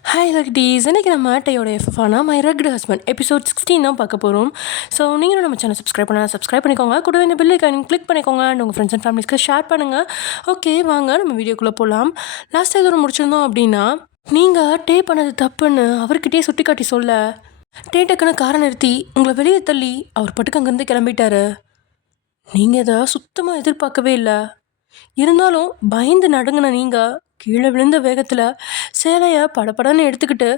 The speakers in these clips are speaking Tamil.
ஹாய் லக்டீஸ், இன்றைக்கி நம்ம டையோட எஃப்எஃபானா மை ரக்டு ஹஸ்பண்ட் எபிசோட் 16 தான் பார்க்க போகிறோம். ஸோ நீங்களும் நம்ம சேனல் சப்ஸ்கிரைப் பண்ணிக்கோங்க. கூடவே இந்த பெல் ஐக்கானையும் கிளிக் பண்ணிக்கோங்க அண்ட் உங்கள் ஃப்ரெண்ட்ஸ் அண்ட் ஃபேமிலிஸ்க்கு ஷேர் பண்ணுங்கள். ஓகே, வாங்க நம்ம வீடியோக்குள்ளே போகலாம். லாஸ்ட் எதுவும் முடிச்சிருந்தோம் அப்படின்னா, நீங்கள் டே பண்ணது தப்புன்னு அவர்கிட்டயே சுட்டி காட்டி சொல்ல, டே டக்குன்னு காரை நிறுத்தி உங்களை வெளியே தள்ளி அவர் பட்டுக்கு அங்கேருந்து கிளம்பிட்டாரு. நீங்கள் இதை சுத்தமாக எதிர்பார்க்கவே இல்லை. இருந்தாலும் பயந்து நடுங்கின நீங்கள் கீழே விழுந்த வேகத்தில் சேலையை படப்படன்னு எடுத்துக்கிட்டு,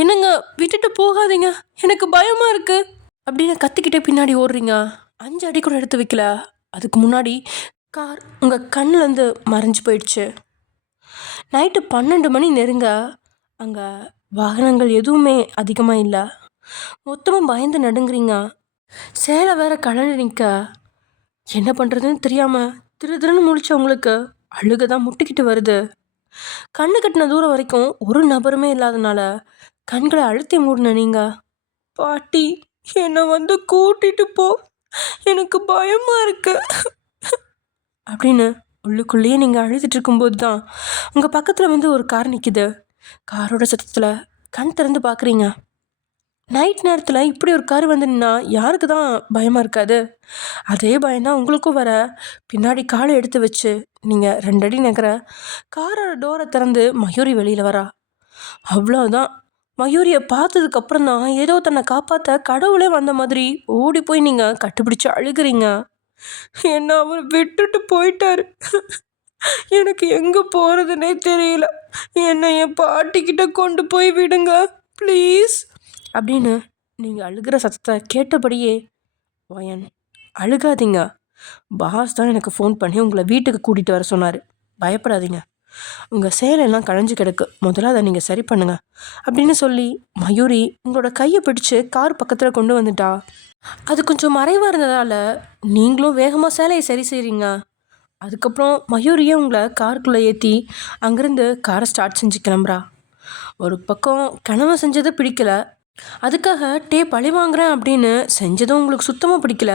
என்னங்க விட்டுட்டு போகாதீங்க, எனக்கு பயமாக இருக்குது அப்படின்னு கத்திக்கிட்டே பின்னாடி ஓடுறீங்க. 5 அடி கூட எடுத்து வைக்கல, அதுக்கு முன்னாடி கார் உங்கள் கண்ணிலேருந்து மறைஞ்சு போயிடுச்சு. நைட்டு 12 மணி நெருங்க அங்கே வாகனங்கள் எதுவுமே அதிகமாக இல்லை. மொத்தமாக பயந்து நடுங்குறீங்க. சேலை வேற கலந்து நிற்க என்ன பண்ணுறதுன்னு தெரியாமல் திருன்னு முழிச்சவங்களுக்கு அழுக தான் முட்டிக்கிட்டு வருது. கண்ணு கட்டின தூரம் வரைக்கும் ஒரு நபருமே இல்லாதனால கண்களை அழுத்தி மூடின நீங்க, பாட்டி என்னை வந்து கூட்டிட்டு போ, எனக்கு பயமா இருக்கு அப்படின்னு உள்ளுக்குள்ளேயே நீங்கள் அழுதுட்டு இருக்கும்போது தான் உங்கள் பக்கத்தில் வந்து ஒரு கார் நிற்கிது. காரோட சத்தத்தில் கண் திறந்து பார்க்குறீங்க. நைட் நேரத்தில் இப்படி ஒரு கார் வந்து நின்னா யாருக்கு தான் பயமாக இருக்காது? அதே பயம்தான் உங்களுக்கும் வர. பின்னாடி காலை எடுத்து வச்சு நீங்கள் 2 அடி நகர காரோட டோரை திறந்து மயூரி வெளியில் வரா. அவ்வளோதான். மயூரியை பார்த்ததுக்கப்புறம் தான் ஏதோ தன்னை காப்பாற்ற கடவுளே வந்த மாதிரி ஓடி போய் நீங்கள் கட்டுப்பிடிச்சு அழுகிறீங்க. என்ன அவர் விட்டுட்டு போயிட்டாரு, எனக்கு எங்கே போகிறதுனே தெரியல, என்னை என் பாட்டிக்கிட்ட கொண்டு போய் விடுங்க ப்ளீஸ் அப்படின்னு நீங்கள் அழுகிற சத்தத்தை கேட்டபடியே, ஒயன் அழுகாதீங்க, பாஸ் தான் எனக்கு ஃபோன் பண்ணி உங்களை வீட்டுக்கு கூட்டிகிட்டு வர சொன்னார், பயப்படாதீங்க, உங்கள் சேலையெல்லாம் களைஞ்சு கிடக்கு, முதல்ல அதை நீங்கள் சரி பண்ணுங்க அப்படின்னு சொல்லி மயூரி உங்களோட கையை பிடிச்சு கார் பக்கத்தில் கொண்டு வந்துட்டா. அது கொஞ்சம் மறைவாக இருந்ததால் நீங்களும் வேகமாக சேலையை சரி செய்கிறீங்க. அதுக்கப்புறம் மயூரியே உங்களை காருக்குள்ளே ஏற்றி அங்கேருந்து காரை ஸ்டார்ட் செஞ்சு கிளம்புறா. ஒரு பக்கம் கனவு செஞ்சதை பிடிக்கல, அதுக்காக டே பழி வாங்குறேன் அப்படின்னு செஞ்சதும் உங்களுக்கு சுத்தமாக பிடிக்கல.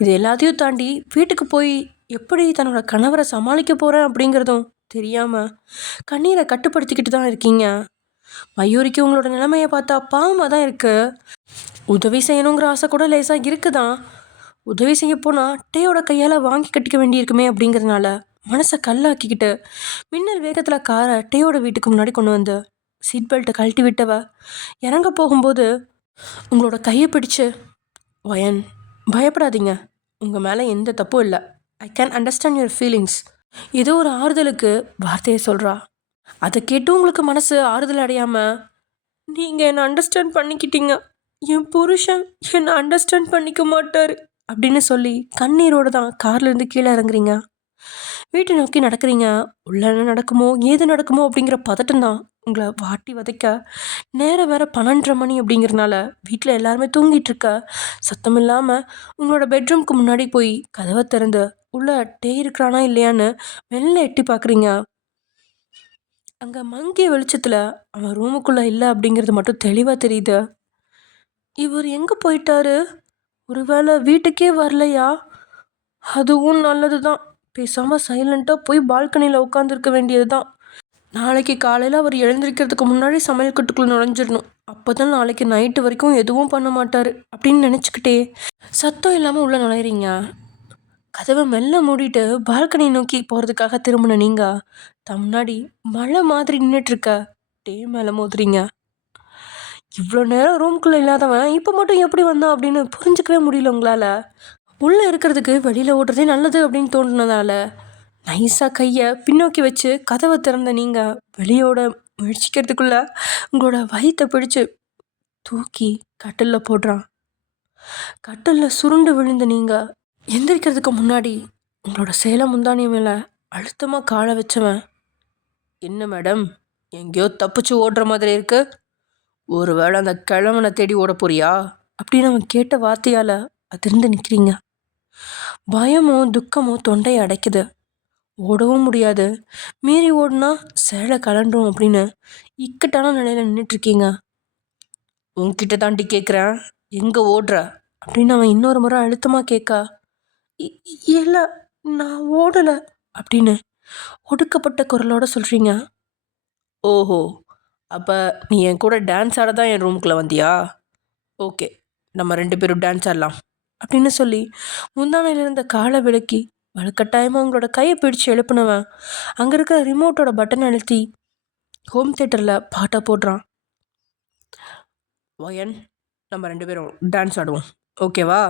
இது எல்லாத்தையும் தாண்டி வீட்டுக்கு போய் எப்படி தன்னோட கணவரை சமாளிக்க போகிறேன் அப்படிங்கிறதும் தெரியாமல் கண்ணீரை கட்டுப்படுத்திக்கிட்டு தான் இருக்கீங்க. மயூரிக்கு உங்களோட நிலைமையை பார்த்தா பாவமாக தான் இருக்குது. உதவி செய்யணுங்கிற ஆசை கூட லேசாக இருக்குதான். உதவி செய்ய போனால் டேயோட கையால் வாங்கி கட்டிக்க வேண்டியிருக்குமே அப்படிங்கிறதுனால மனசை கல்லாக்கிக்கிட்டு மின்னல் வேகத்தில் காரை டேயோட வீட்டுக்கு முன்னாடி கொண்டு வந்து சீட் பெல்ட்டை கழட்டி விட்டவ இறங்க போகும்போது உங்களோட கையை பிடிச்சு, ஒயன் பயப்படாதீங்க, உங்கள் மேலே எந்த தப்பும் இல்லை, I can understand your feelings, ஏதோ ஒரு ஆறுதலுக்கு வார்த்தையை சொல்கிறா. அதை கேட்டு உங்களுக்கு மனசு ஆறுதல் அடையாமல், நீங்கள் என்னை அண்டர்ஸ்டாண்ட் பண்ணிக்கிட்டீங்க, என் புருஷன் என்னை அண்டர்ஸ்டாண்ட் பண்ணிக்க மாட்டார் அப்படின்னு சொல்லி கண்ணீரோடு தான் கார்லேருந்து கீழே இறங்குறீங்க. வீட்டை நோக்கி நடக்கிறீங்க. உள்ள என்ன நடக்குமோ ஏது நடக்குமோ அப்படிங்கிற பதட்டம் தான் உங்களை வாட்டி வதைக்க. நேரம் வேறு 12:30 மணி அப்படிங்கிறனால வீட்டில் எல்லாருமே தூங்கிட்டு இருக்க. சத்தம் இல்லாமல் உங்களோட பெட்ரூம்க்கு முன்னாடி போய் கதவை திறந்து உள்ள டே இருக்கிறானா இல்லையான்னு மெல்ல எட்டி பார்க்குறீங்க. அங்கே மங்கிய வெளிச்சத்தில் அவன் ரூமுக்குள்ளே இல்லை அப்படிங்கிறது மட்டும் தெளிவாக தெரியுது. இவர் எங்கே போயிட்டாரு? ஒருவேளை வீட்டுக்கே வரலையா? அதுவும் நல்லது தான். பேசாமல் சைலண்ட்டாக போய் பால்கனியில் உட்காந்துருக்க வேண்டியது தான். நாளைக்கு காலையில் அவர் எழுந்திருக்கிறதுக்கு முன்னாடி சமையல் கட்டுக்குள்ளே நுழைஞ்சிடணும். அப்போ தான் நாளைக்கு நைட்டு வரைக்கும் எதுவும் பண்ண மாட்டார் அப்படின்னு நினச்சிக்கிட்டே சத்தம் இல்லாமல் உள்ளே நுழையிறீங்க. கதவை மெல்ல மூடிட்டு பால்கனியை நோக்கி போகிறதுக்காக திரும்பின நீங்கள் முன்னாடி மழை மாதிரி நின்றுட்டுருக்க டே மேலே மோதுறீங்க. இவ்வளோ நேரம் ரூம்குள்ளே இல்லாதவன் இப்போ மட்டும் எப்படி வந்தான் அப்படின்னு புரிஞ்சிக்கவே முடியல உங்களால். உள்ளே இருக்கிறதுக்கு வெளியில் ஓடுறதே நல்லது அப்படின்னு தோன்றினதால நைஸாக கையை பின்னோக்கி வச்சு கதவை திறந்த நீங்கள் வெளியோட முயற்சிக்கிறதுக்குள்ள உங்களோட வயிற்றை பிடிச்சு தூக்கி கட்டிலில் போடுறான். கட்டிலில் சுருண்டு விழுந்த நீங்கள் எந்திரிக்கிறதுக்கு முன்னாடி உங்களோட சேலை முந்தானிய மேலே அழுத்தமாக காலை வச்சவன், என்ன மேடம் எங்கேயோ தப்பிச்சு ஓடுற மாதிரி இருக்கு, ஒருவேளை அந்த கிழவனை தேடி ஓட போறியா அப்படின்னு அவன் கேட்ட வார்த்தையால் அதிர்ந்து நிற்கிறீங்க. பயமோ துக்கமோ தொண்டையை அடைக்குது. ஓடவும் முடியாது, மீறி ஓடுனா சேலை கலண்டும் அப்படின்னு இக்கட்டான நிலையில் நின்றுட்டுருக்கீங்க. உன்கிட்ட தாண்டி கேட்குறேன், எங்கே ஓடுற அப்படின்னு அவன் இன்னொரு முறை அழுத்தமாக கேட்க, இல்லை நான் ஓடலை அப்படின்னு ஒடுக்கப்பட்ட குரலோட சொல்கிறீங்க. ஓஹோ, அப்போ நீ என் கூட டான்ஸ் ஆட தான் என் ரூமுக்குள்ளே வந்தியா? ஓகே, நம்ம 2 பேரும் டான்ஸ் ஆடலாம் அப்படின்னு சொல்லி முந்தானையில் இருந்த காலை விலக்கி வலுக்கட்டாயமாக அவங்களோட கையை பிடிச்சு எழுப்புனவன் அங்கே இருக்கிற ரிமோட்டோட பட்டன் அழுத்தி ஹோம் தியேட்டரில் பாட்டை போடுறான். வயன், நம்ம 2 பேரும் டான்ஸ் ஆடுவோம், ஓகேவா?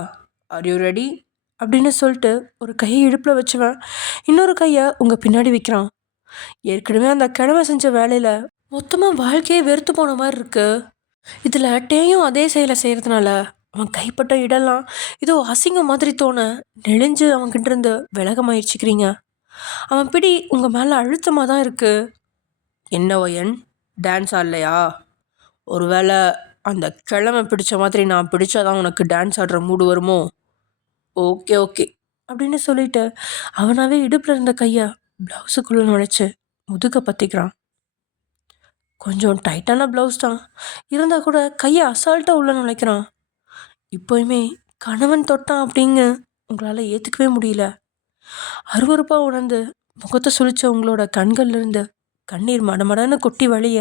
ஆர் யூ ரெடி அப்படின்னு சொல்லிட்டு ஒரு கையை இடுப்பில் வச்சுவேன், இன்னொரு கையை உங்கள் பின்னாடி வைக்கிறான். ஏற்கனவே அந்த கிழமை செஞ்ச வேலையில் மொத்தமாக வாழ்க்கையே வெறுத்து போன மாதிரி இருக்கு. இதில் டேயும் அதே செயலை செய்கிறதுனால அவன் கைப்பட்ட இடம்லாம் ஏதோ அசிங்கம் மாதிரி தோண நெளிஞ்சு அவன்கிட்ட இருந்து விலக முயற்சிக்கிறீங்க. அவன் பிடி உங்கள் மேலே அழுத்தமாக தான் இருக்குது. என்ன வயன், டான்ஸ் ஆடலையா? ஒருவேளை அந்த கிழமை பிடிச்ச மாதிரி நான் பிடிச்சாதான் உனக்கு டான்ஸ் ஆடுற மூடு வருமோ? ஓகே ஓகே அப்படின்னு சொல்லிட்டு அவனாவே இடுப்பில் இருந்த கையை ப்ளவுஸுக்குள்ளே நுழைச்சு முதுக பற்றிக்கிறான். கொஞ்சம் டைட்டான ப்ளவுஸ் தான் இருந்தால் கூட கையை அசால்ட்டாக உள்ள நுழைக்கிறான். இப்போயுமே கணவன் தொட்டான் அப்படிங்க உங்களால் ஏற்றுக்கவே முடியல. அருவருப்பாக உணர்ந்து முகத்தை சுழிச்ச உங்களோட கண்கள்லேருந்து கண்ணீர் மடமடன்னு கொட்டி வழிய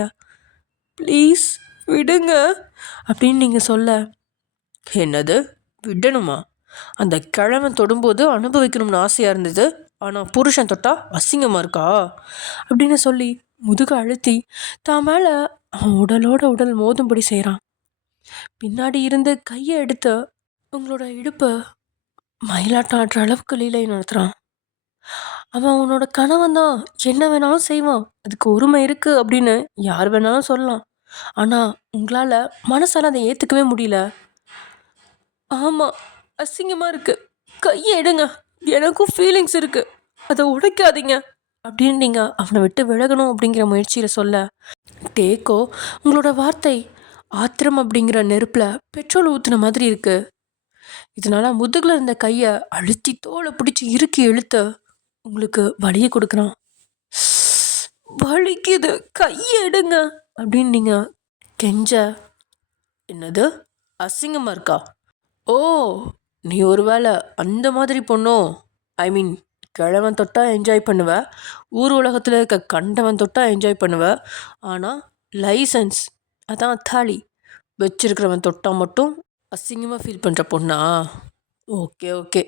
ப்ளீஸ் விடுங்க அப்படின்னு நீங்கள் சொல்ல, என்னது விடணுமா? அந்த கிழமை தொடும்போது அனுபவிக்கணும்னு ஆசையாக இருந்தது, ஆனால் புருஷன் தொட்டா அசிங்கமாக இருக்கா அப்படின்னு சொல்லி முதுக அழுத்தி தான் மேலே அவன் உடலோட உடல் மோதும்படி செய்கிறான். பின்னாடி இருந்து கையை எடுத்து உங்களோட இடுப்பை மயிலாட்டம் ஆடுற அளவுக்கு லீலை நடத்துகிறான். அவன் உன்னோட கணவன் தான், என்ன வேணாலும் செய்வான், அதுக்கு உரிமை இருக்குது அப்படின்னு யார் வேணாலும் சொல்லலாம். ஆனால் உங்களால் மனசால் அதை ஏற்றுக்கவே முடியல. ஆமாம், அசிங்கமாக இருக்குது, கையை எடுங்க, எனக்கும் ஃபீலிங்ஸ் இருக்குது, அதை உடைக்காதீங்க அப்படின்னு நீங்கள் அவனை விட்டு விலகணும் அப்படிங்கிற முயற்சியில் சொல்ல, டேக்கோ உங்களோட வார்த்தை ஆத்திரம் அப்படிங்கிற நெருப்பில் பெட்ரோல் ஊற்றுன மாதிரி இருக்குது. இதனால் முதுகில் இருந்த கையை அழுத்தி தோலை பிடிச்சி இறுக்கி இழுத்து உங்களுக்கு வலியை கொடுக்குறான். வலிக்குது, கையை எடுங்க அப்படின்னு நீங்கள் கெஞ்ச, என்னது அசிங்கமாக இருக்கா? ஓ, நீ ஒருவேளை அந்த மாதிரி பொண்ணோ? ஐ மீன், கிழவன் தொட்டா என்ஜாய் பண்ணுவ, ஊர் உலகத்தில் இருக்க கண்டவன் தொட்டா என்ஜாய் பண்ணுவ, ஆனால் லைசன்ஸ் அதான் தாலி வச்சிருக்கிறவன் தொட்டா மட்டும் அசிங்கமாக ஃபீல் பண்ணுற பொண்ணா? Okay okay.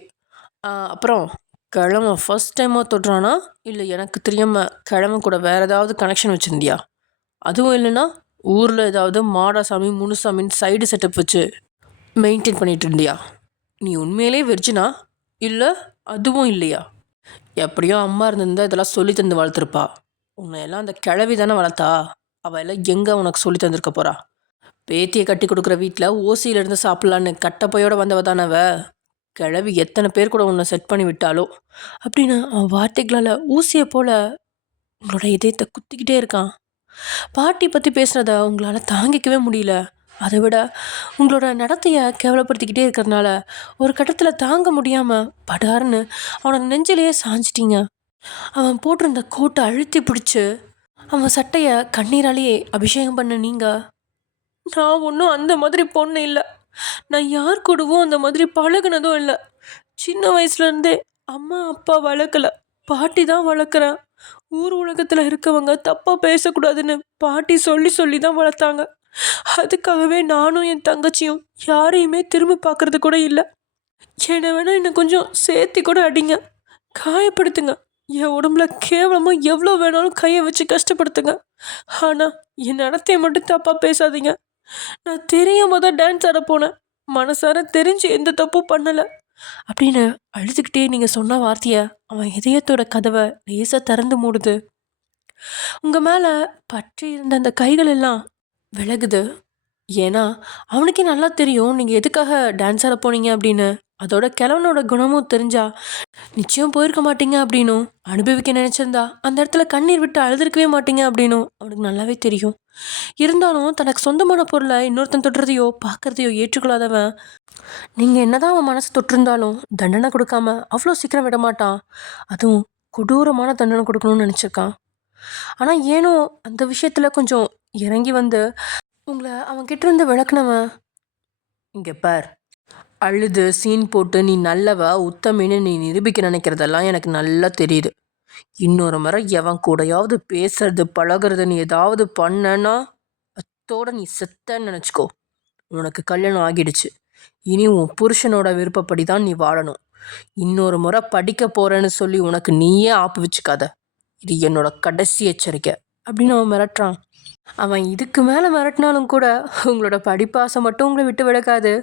அப்புறம் கிழமை ஃபஸ்ட் டைமாக தொடுறானா, இல்லை எனக்கு தெரியாமல் கிழமை கூட வேறு ஏதாவது கனெக்ஷன் வச்சுருந்தியா? அதுவும் இல்லைன்னா ஊரில் ஏதாவது மாடாசாமி முனுசாமின்னு சைடு செட்டப் வச்சு மெயின்டைன் பண்ணிகிட்டு இருந்தியா? நீ உண்மையிலே வெர்ஜினா, இல்லை அதுவும் இல்லையா? எப்படியோ அம்மா இருந்திருந்தா இதெல்லாம் சொல்லி தந்து வளர்த்துருப்பா. உன்னை எல்லாம் அந்த கிழவி தானே வளர்த்தா, அவள் எல்லாம் எங்கே உனக்கு சொல்லி தந்திருக்க போகிறா? பேத்தியை கட்டி கொடுக்குற வீட்டில் ஓசியிலேருந்து சாப்பிட்லான்னு கட்டப்பையோடு வந்தவ தானே அவ. கிழவி எத்தனை பேர் கூட உன்னை செட் பண்ணி விட்டாலோ அப்படின்னு அவன் வார்த்தைகளால் ஊசியை போல் உங்களோட இதயத்தை குத்திக்கிட்டே இருக்கான். பாட்டி பற்றி பேசுகிறத உங்களால் தாங்கிக்கவே முடியல. அதை விட உங்களோட நடத்தையை கேவலப்படுத்திக்கிட்டே இருக்கிறதுனால ஒரு கட்டத்தில் தாங்க முடியாமல் படார்னு அவனோட நெஞ்சிலேயே சாஞ்சிட்டீங்க. அவன் போட்டிருந்த கோட்டை அழுத்தி பிடிச்சி அவன் சட்டையை கண்ணீராலேயே அபிஷேகம் பண்ண நீங்கள், நான் ஒன்றும் அந்த மாதிரி பொண்ணு இல்லை, நான் யார் கூடவும் அந்த மாதிரி பழகுனதும் இல்லை, சின்ன வயசுலேருந்தே அம்மா அப்பா வளர்க்கலை, பாட்டி தான் வளர்க்குறேன், ஊர் உலகத்தில் இருக்கவங்க தப்பாக பேசக்கூடாதுன்னு பாட்டி சொல்லி சொல்லி தான் வளர்த்தாங்க. அதுக்காகவே நானும் என் தங்கச்சியும் யாரையுமே திரும்பி பார்க்கறது கூட இல்லை. என்னை வேணால் என்னை கொஞ்சம் சேர்த்தி கூட அடிங்க, காயப்படுத்துங்க, என் உடம்புல கேவலமாக எவ்வளோ வேணாலும் கையை வச்சு கஷ்டப்படுத்துங்க, ஆனால் என் நடத்தையை மட்டும் தப்பாக பேசாதீங்க. நான் தெரியாம தான் டான்ஸ் ஆட போனேன், மனசார தெரிஞ்சு எந்த தப்பும் பண்ணலை அப்படின்னு அழுதுகிட்டே நீங்கள் சொன்ன வார்த்தையை அவன் இதயத்தோட கதவை லேசாக திறந்து மூடுது. உங்கள் மேலே பற்றி இருந்த அந்த கைகள் எல்லாம் விலகுது. ஏன்னா அவனுக்கே நல்லா தெரியும் நீங்கள் எதுக்காக டான்ஸ் ஆட போனீங்க அப்படின்னு. அதோட கிழவனோட குணமும் தெரிஞ்சா நிச்சயம் போயிருக்க மாட்டீங்க அப்படின்னும், அனுபவிக்க நினச்சிருந்தா அந்த இடத்துல கண்ணீர் விட்டு அழுதுருக்கவே மாட்டீங்க அப்படின்னும் அவனுக்கு நல்லாவே தெரியும். இருந்தாலும் தனக்கு சொந்தமான பொருளை இன்னொருத்தன் தொட்டுறதையோ பார்க்குறதையோ ஏற்றுக்கொள்ளாதவன் நீங்கள் என்னதான் அவன் மனசு தொட்டிருந்தாலும் தண்டனை கொடுக்காம அவ்வளோ சீக்கிரம் விட மாட்டான். அதுவும் கொடூரமான தண்டனை கொடுக்கணும்னு நினச்சிருக்கான். ஆனால் ஏனோ அந்த விஷயத்தில் கொஞ்சம் இறங்கி வந்து உங்களை அவன்கிட்ட இருந்து விளக்குனவன், இங்கே பார், அழுது சீன் போட்டு நீ நல்லவ உத்தமின்னு நீ நிரூபிக்க நினைக்கிறதெல்லாம் எனக்கு நல்லா தெரியுது. இன்னொரு முறை எவன் கூடயாவது பேசுறது பழகிறது நீ ஏதாவது பண்ணனா இத்தோட நீ செத்தன்னு நினச்சிக்கோ. உனக்கு கல்யாணம் ஆகிடுச்சு. இனி உன் புருஷனோட விருப்பப்படி தான் நீ வாழணும். இன்னொரு முறை படிக்க போகிறேன்னு சொல்லி உனக்கு நீயே ஆப்பு வச்சுக்காத. இது என்னோட கடைசி எச்சரிக்கை அப்படின்னு அவன் மிரட்டுறான். அவன் இதுக்கு மேலே மிரட்டினாலும் கூட உங்களோட படிப்பாசை மட்டும் உங்களை விட்டு விளக்காது.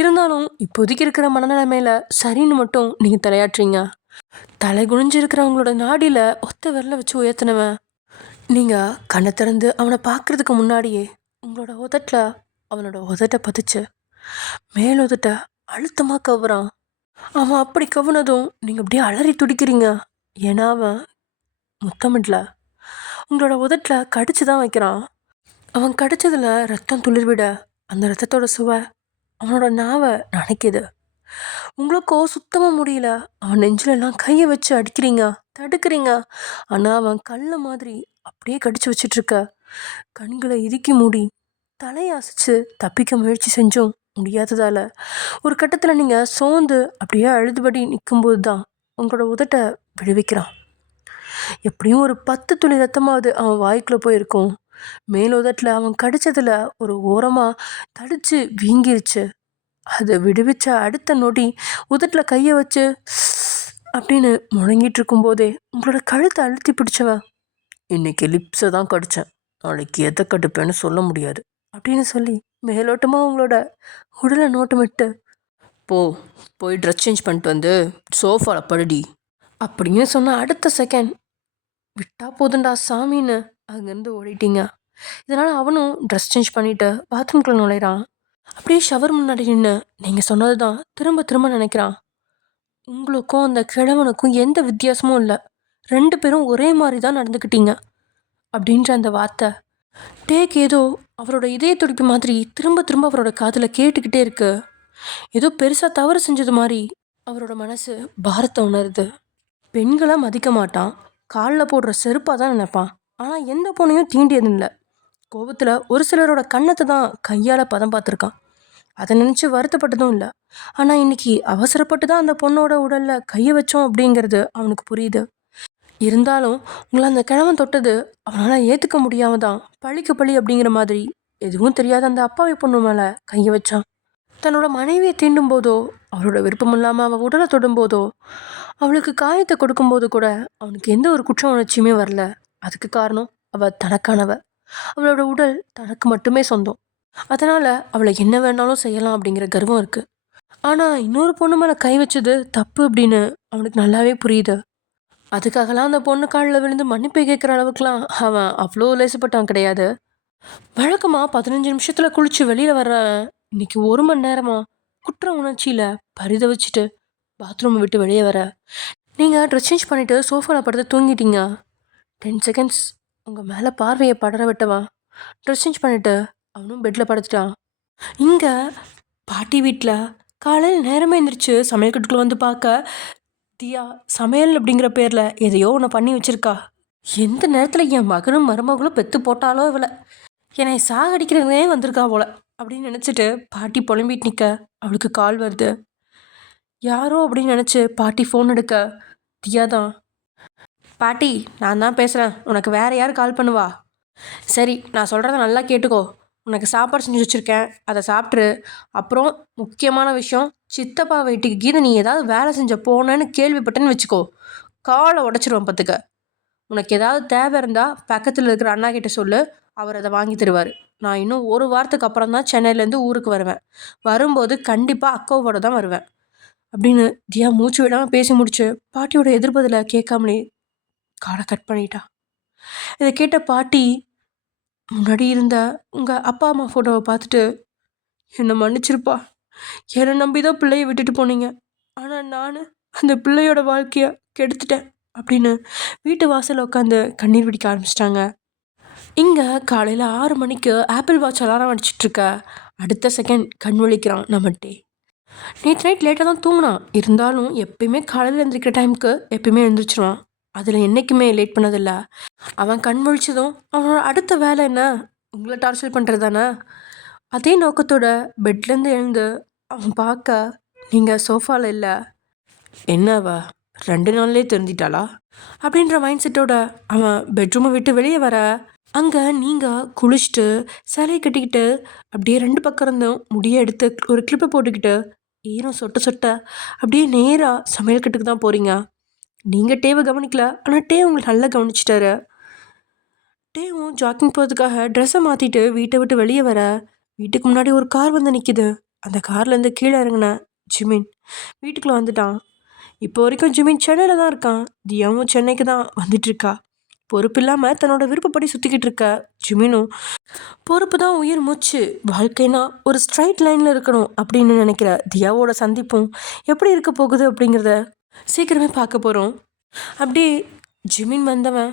இருந்தாலும் இப்போதைக்கு இருக்கிற மனநிலைமையில சரின்னு மட்டும் நீங்கள் தலையாட்டுறீங்க. தலை குனிஞ்சு இருக்கிறவங்களோட நாடியில் ஒத்த விரல வச்சு உயர்த்தினவன் நீங்கள் கண்ணை திறந்து அவனை பார்க்குறதுக்கு முன்னாடியே உங்களோட உதட்டில் அவனோட உதட்டை பதிச்சு மேல் உதட்ட அழுத்தமாக கவுறான். அவன் அப்படி கவுனதும் நீங்கள் அப்படியே அலறி துடிக்கிறீங்க. ஏன்னா அவன் முத்தமிடல, உங்களோட உதட்டில் கடிச்சு தான் வைக்கிறான். அவன் கடிச்சதில் ரத்தம் துளிர்விட அந்த ரத்தத்தோட சுவை அவனோட நாவை நனைக்குது. உங்களுக்கோ சுத்தமாக முடியல. அவன் நெஞ்சிலெல்லாம் கையை வச்சு அடிக்கிறீங்க, தடுக்கிறீங்க. ஆனால் அவன் கல்ல மாதிரி அப்படியே கடிச்சு வச்சிட்ருக்க. கண்களை இறுக்கி மூடி தலையை அசைச்சு தப்பிக்க முயற்சி செஞ்சும் முடியாததால் ஒரு கட்டத்தில் நீங்கள் சோர்ந்து அப்படியே அழுதுபடி நிற்கும்போது தான் உங்களோட உதட்டை விடுவிக்கிறான். எப்படியும் ஒரு 10 துளி ரத்தமாவது அவன் வாய்க்குள்ளே போயிருக்கும். மேல் உதட்டில் அவன் கடிச்சதில் ஒரு ஓரமாக தடிச்சு வீங்கிருச்சு. அதை விடுவிச்ச அடுத்த நொடி உதட்டில் கையை வச்சு அப்படின்னு முழங்கிட்டு இருக்கும்போதே உங்களோட கழுத்தை அழுத்தி பிடிச்சவன், இன்னைக்கு லிப்ஸை தான் கடித்தேன், நாளைக்கு எதை கடுப்பேன்னு சொல்ல முடியாது அப்படின்னு சொல்லி மேலோட்டமாக உங்களோட உடலை நோட்டமிட்டு, போய் ட்ரெஸ் சேஞ்ச் பண்ணிட்டு வந்து சோஃபாவில் படுடி அப்படின்னு சொன்ன அடுத்த செகண்ட் விட்டா போதுண்டா சாமின்னு அங்கேருந்து ஓடிட்டீங்க. இதனால் அவனும் ட்ரெஸ் சேஞ்ச் பண்ணிவிட்டு பாத்ரூம்குள்ளே நுழையிறான். அப்படியே ஷவர் முன்னாடி நின்று நீங்கள் சொன்னது தான் திரும்ப திரும்ப நினைக்கிறான். உங்களுக்கும் அந்த கிழவனுக்கும் எந்த வித்தியாசமும் இல்லை, 2 பேரும் ஒரே மாதிரி தான் நடந்துக்கிட்டீங்க அப்படின்ற அந்த வார்த்தை டேக் ஏதோ அவரோட இதய துடிப்பு மாதிரி திரும்ப திரும்ப அவரோட காதில் கேட்டுக்கிட்டே இருக்கு. ஏதோ பெருசாக தவறு செஞ்சது மாதிரி அவரோட மனசு பாரத்தை உணருது. பெண்களை மதிக்க மாட்டான், காலில் போடுற செருப்பாக தான் நினைப்பான். ஆனால் எந்த பொண்ணையும் தீண்டியதும் இல்லை. கோபத்தில் ஒரு சிலரோட கன்னத்தை தான் கையால் பதம் பார்த்துருக்கான். அதை நினச்சி வருத்தப்பட்டதும் இல்லை. ஆனால் இன்னைக்கு அவசரப்பட்டு தான் அந்த பொண்ணோட உடலில் கையை வச்சோம் அப்படிங்கிறது அவனுக்கு புரியுது. இருந்தாலும் உங்களை அந்த கிழவன் தொட்டது அவனால் ஏற்றுக்க முடியாம தான் பழிக்கு பழி அப்படிங்கிற மாதிரி எதுவும் தெரியாத அந்த அப்பாவி பொண்ணு மேலே கையை வச்சான். தன்னோட மனைவியை தீண்டும் போதோ, அவளோட விருப்பம் இல்லாமல் அவள் உடலை தொடும்போதோ, அவளுக்கு காயத்தை கொடுக்கும்போது கூட அவனுக்கு எந்த ஒரு குற்ற உணர்ச்சியுமே வரல. அதுக்கு காரணம் அவள் தனக்கானவ, அவளோட உடல் தனக்கு மட்டுமே சொந்தம். அதனால் அவளை என்ன வேணாலும் செய்யலாம் அப்படிங்கிற கர்வம் இருக்குது. ஆனால் இன்னொரு பொண்ணு மேலே கை வச்சது தப்பு அப்படின்னு அவனுக்கு நல்லாவே புரியுது. அதுக்காகலாம் அந்த பொண்ணு காலில் விழுந்து மன்னிப்பு கேட்குற அளவுக்குலாம் அவன் அவ்வளோ லேசப்பட்டவன் கிடையாது. வழக்கமாக 15 நிமிஷத்தில் குளித்து வெளியில் வர்ற இன்னைக்கு 1 மணி நேரமாக குற்ற உணர்ச்சியில் பரிதவிச்சிட்டு பாத்ரூமை விட்டு வெளியே வர, நீங்கள் ட்ரெஸ் சேஞ்ச் பண்ணிவிட்டு சோஃபாவில் படுத்து தூங்கிட்டீங்க. 10 செகண்ட்ஸ் உங்கள் மேலே பார்வையை படர விட்டவன் ட்ரெஸ் சேஞ்ச் பண்ணிவிட்டு அவனும் பெட்டில் படுத்துட்டான். இங்கே பாட்டி வீட்டில் காலையில் நேரமே எழுந்திரிச்சு சமையல் கட்டுக்குள்ளே வந்து பார்க்க, தியா சமையல் அப்படிங்கிற பேரில் எதையோ ஒன்று பண்ணி வச்சுருக்கா. எந்த நேரத்தில் என் மகனும் மருமகளும் பெற்று போட்டாலோ இவளை என்னை சாகடிக்கிறதே வந்திருக்கா போல அப்படின்னு நினச்சிட்டு பாட்டி புலம்பிட்டு நிற்க, அவளுக்கு கால் வருது. யாரோ அப்படின்னு நினச்சி பாட்டி ஃபோன் எடுக்க, தியா தான். பாட்டி, நான் தான் பேசுகிறேன், உனக்கு வேறு யார் கால் பண்ணுவா? சரி, நான் சொல்கிறத நல்லா கேட்டுக்கோ. உனக்கு சாப்பாடு செஞ்சு வச்சுருக்கேன், அதை சாப்பிட்ரு. அப்புறம் முக்கியமான விஷயம், சித்தப்பா வீட்டுக்கு கீதை நீ ஏதாவது வேலை செஞ்ச போனேன்னு கேள்விப்பட்டேன்னு வச்சுக்கோ, காலை உடச்சிருவேன் பார்த்துக்க. உனக்கு ஏதாவது தேவை இருந்தால் பக்கத்தில் இருக்கிற அண்ணா கிட்ட சொல்லு, அவர் அதை வாங்கி தருவார். நான் இன்னும் 1 வாரத்துக்கு அப்புறம் தான் சென்னையிலேருந்து ஊருக்கு வருவேன். வரும்போது கண்டிப்பாக அக்காவோட தான் வருவேன் அப்படின்னு தியா மூச்சு விடாமல் பேசி முடிச்சு பாட்டியோட எதிர்பதில் கேட்காமலே காலை கட் பண்ணிட்டா. இதை கேட்ட பாட்டி முன்னாடி இருந்த உங்கள் அப்பா அம்மா ஃபோட்டோவை பார்த்துட்டு, என்னை மன்னிச்சிருப்பா, என்னை நம்பி தான் பிள்ளையை விட்டுட்டு போனீங்க, ஆனால் நான் அந்த பிள்ளையோட வாழ்க்கையை கெடுத்துட்டேன் அப்படின்னு வீட்டு வாசலில் உட்காந்து கண்ணீர் வெடிக்க ஆரம்பிச்சிட்டாங்க. இங்கே காலையில் 6 மணிக்கு ஆப்பிள் வாட்ச் அலாரம் அடிச்சிட்ருக்க அடுத்த செகண்ட் கண் விழிக்கிறான் நம்மட்டே. நேற்று நைட் லேட்டாக தான் தூங்கினான். இருந்தாலும் எப்பயுமே காலையில் எழுந்திரிக்கிற டைமுக்கு எப்பயுமே எழுந்திரிச்சிருவான். அதில் என்றைக்குமே லேட் பண்ணதில்லை. அவன் கண் விழிச்சதும் அவனோட அடுத்த வேலை என்ன, உங்களை டார்ச்சர் பண்ணுறது தானே. அதே நோக்கத்தோட பெட்லேருந்து எழுந்து அவன் பார்க்க, நீங்கள் சோஃபாவில் இல்லை. என்னவா 2 நாள்லேயே தெரிஞ்சிட்டாளா அப்படின்ற மைண்ட் செட்டோட அவன் பெட்ரூமை விட்டு வெளியே வர, அங்கே நீங்கள் குளிச்சுட்டு சேலையை கட்டிக்கிட்டு அப்படியே 2 பக்கம் இருந்தும் முடியை எடுத்து ஒரு கிளிப்பை போட்டுக்கிட்டு ஈரம் சொட்ட சொட்ட அப்படியே நேராக சமையல் கட்டுக்கு தான் போகிறீங்க. நீங்கள் டேவை கவனிக்கல, ஆனால் டே உங்களை நல்லா கவனிச்சிட்டாரு. டேவும் ஜாக்கிங் போகிறதுக்காக ட்ரெஸ்ஸை மாற்றிட்டு வீட்டை விட்டு வெளியே வர வீட்டுக்கு முன்னாடி ஒரு கார் வந்து நிற்கிது. அந்த கார்லேருந்து கீழே இறங்கின ஜிமின் வீட்டுக்குள்ளே வந்துட்டான். இப்போ வரைக்கும் ஜிமின் சென்னையில் தான் இருக்கான். தியாவும் சென்னைக்கு தான் வந்துட்டுருக்கா. பொறுப்பு இல்லாமல் தன்னோட விருப்பப்படி சுற்றிக்கிட்டு இருக்க ஜிமினும் பொறுப்பு தான் உயிர் மூச்சு, வாழ்க்கைனா ஒரு ஸ்ட்ரைட் லைனில் இருக்கணும் அப்படின்னு நினைக்கிற தியாவோட சந்திப்பும் எப்படி இருக்க போகுது அப்படிங்கிறத சீக்கிரமே பார்க்க போகிறோம். அப்படியே ஜிமின் வந்தவன்